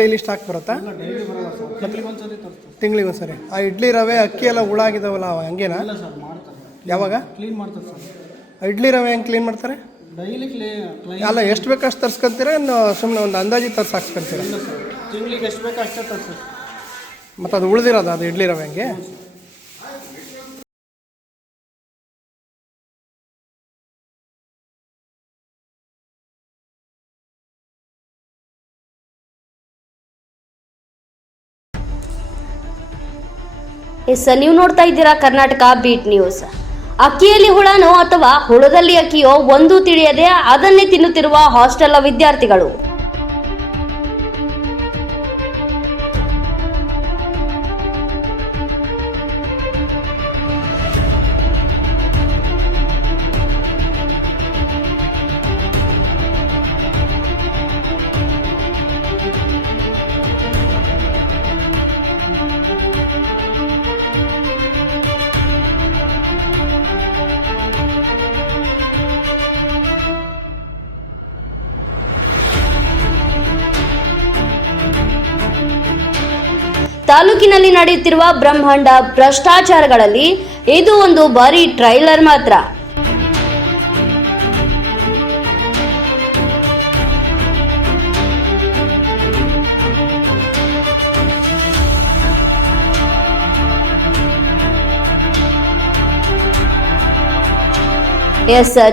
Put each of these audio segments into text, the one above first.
Daily stock ಬರುತ್ತಾ? Daily ಬರಲ್ಲ sir, ತಿಂಗಳಿಗೊಂದ್ಸರಿ ತರಿಸ್ತೀವಿ. ತಿಂಗಳಿಗೊಂದ್ಸರಿ. ಆ ಇಡ್ಲಿ ರವೆ ಅಕ್ಕಿ ಎಲ್ಲ ಹುಳಾಗಿದ್ದಾವಲ್ಲ ಹಂಗೇನಾ? ಇಲ್ಲ ಸರ್, ಮಾಡ್ತಾರೆ. ಯಾವಾಗ ಕ್ಲೀನ್ ಮಾಡ್ತಾರೆ ಸರ್. ಇಡ್ಲಿ ರವೆ ಹೆಂಗೆ ಕ್ಲೀನ್ ಮಾಡ್ತಾರೆ? ಡೈಲಿ ಅಲ್ಲ, ಎಷ್ಟು ಬೇಕು ಅಷ್ಟು ತರ್ಸ್ಕೊಂತೀರಾ? ಇನ್ನು ಸುಮ್ಮನೆ ಒಂದು ಅಂದಾಜು ತರ್ಸಿ ಹಾಕ್ಸ್ಕೊಂತೀರಾ? ಇಲ್ಲ ಸರ್, ತಿಂಗಳಿಗೆ ಎಷ್ಟು ಬೇಕು ಅಷ್ಟೇ ತರಿಸ್ತೀವಿ. ಮತ್ತು ಅದು ಉಳಿದಿರೋದು ಅದು ಇಡ್ಲಿ ರವೆ ಹಂಗೆ? ನೀವು ನೋಡ್ತಾ ಇದ್ದೀರಾ ಕರ್ನಾಟಕ ಬೀಟ್ ನ್ಯೂಸ್. ಅಕ್ಕಿಯಲ್ಲಿ ಹುಳನೋ ಅಥವಾ ಹುಳದಲ್ಲಿ ಅಕ್ಕಿಯೋ ಒಂದು ತಿಳಿಯದೆ ಅದನ್ನೇ ತಿನ್ನುತ್ತಿರುವ ಹಾಸ್ಟೆಲ್ ವಿದ್ಯಾರ್ಥಿಗಳು. ತಾಲೂಕಿನಲ್ಲಿ ನಡೆಯುತ್ತಿರುವ ಬ್ರಹ್ಮಾಂಡ ಭ್ರಷ್ಟಾಚಾರಗಳಲ್ಲಿ ಇದು ಒಂದು ಬರೀ ಟ್ರೈಲರ್ ಮಾತ್ರ.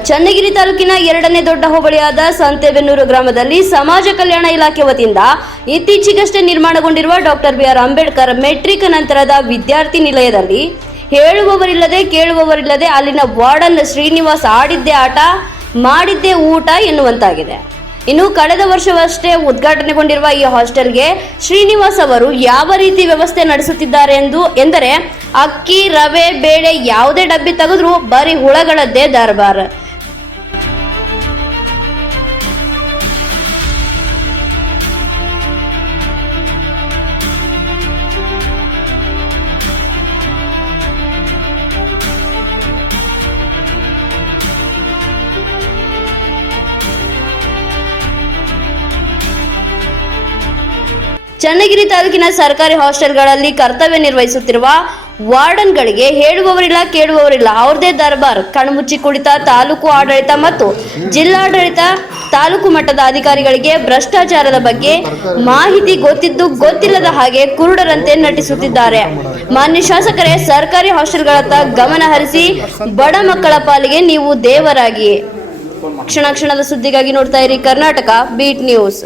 ಚನ್ನಗಿರಿ ತಾಲೂಕಿನ 2ನೇ ದೊಡ್ಡ ಹೋಬಳಿಯಾದ ಸಂತೆಬೆನ್ನೂರು ಗ್ರಾಮದಲ್ಲಿ ಸಮಾಜ ಕಲ್ಯಾಣ ಇಲಾಖೆ ವತಿಯಿಂದ ಇತ್ತೀಚೆಗಷ್ಟೇ ನಿರ್ಮಾಣಗೊಂಡಿರುವ doctor B R Ambedkar matric ನಂತರದ ವಿದ್ಯಾರ್ಥಿ ನಿಲಯದಲ್ಲಿ ಹೇಳುವವರಿಲ್ಲದೆ ಕೇಳುವವರಿಲ್ಲದೆ ಅಲ್ಲಿನ ವಾರ್ಡನ್ ಶ್ರೀನಿವಾಸ್ ಆಡಿದ್ದೇ ಆಟ ಮಾಡಿದ್ದೇ ಊಟ ಎನ್ನುವಂತಾಗಿದೆ. ಇನ್ನು ಕಳೆದ ವರ್ಷವಷ್ಟೇ ಉದ್ಘಾಟನೆಗೊಂಡಿರುವ ಈ ಹಾಸ್ಟೆಲ್ಗೆ ಶ್ರೀನಿವಾಸ್ ಅವರು ಯಾವ ರೀತಿ ವ್ಯವಸ್ಥೆ ನಡೆಸುತ್ತಿದ್ದಾರೆ ಎಂದರೆ ಅಕ್ಕಿ, ರವೆ, ಬೇಳೆ ಯಾವುದೇ ಡಬ್ಬಿ ತೆಗೆದ್ರೂ ಬರೀ ಹುಳಗಳದ್ದೇ ದರ್ಬಾರ್. ಚನ್ನಗಿರಿ ತಾಲೂಕಿನ ಸರ್ಕಾರಿ ಹಾಸ್ಟೆಲ್ಗಳಲ್ಲಿ ಕರ್ತವ್ಯ ನಿರ್ವಹಿಸುತ್ತಿರುವ ವಾರ್ಡನ್ಗಳಿಗೆ ಹೇಳುವವರಿಲ್ಲ ಕೇಳುವವರಿಲ್ಲ, ಅವ್ರದೇ ದರ್ಬಾರ್. ಕಣ್ಮುಚ್ಚಿ ಕುಳಿತ ತಾಲೂಕು ಆಡಳಿತ ಮತ್ತು ಜಿಲ್ಲಾಡಳಿತ, ತಾಲೂಕು ಮಟ್ಟದ ಅಧಿಕಾರಿಗಳಿಗೆ ಭ್ರಷ್ಟಾಚಾರದ ಬಗ್ಗೆ ಮಾಹಿತಿ ಗೊತ್ತಿದ್ದು ಗೊತ್ತಿಲ್ಲದ ಹಾಗೆ ಕುರುಡರಂತೆ ನಟಿಸುತ್ತಿದ್ದಾರೆ. ಮಾನ್ಯ ಶಾಸಕರೇ, ಸರ್ಕಾರಿ ಹಾಸ್ಟೆಲ್ಗಳತ್ತ ಗಮನ ಹರಿಸಿ ಬಡ ಮಕ್ಕಳ ಪಾಲಿಗೆ ನೀವು ದೇವರಾಗಿ. ಕ್ಷಣ ಕ್ಷಣದ ಸುದ್ದಿಗಾಗಿ ನೋಡ್ತಾ ಇರಿ ಕರ್ನಾಟಕ ಬೀಟ್ ನ್ಯೂಸ್.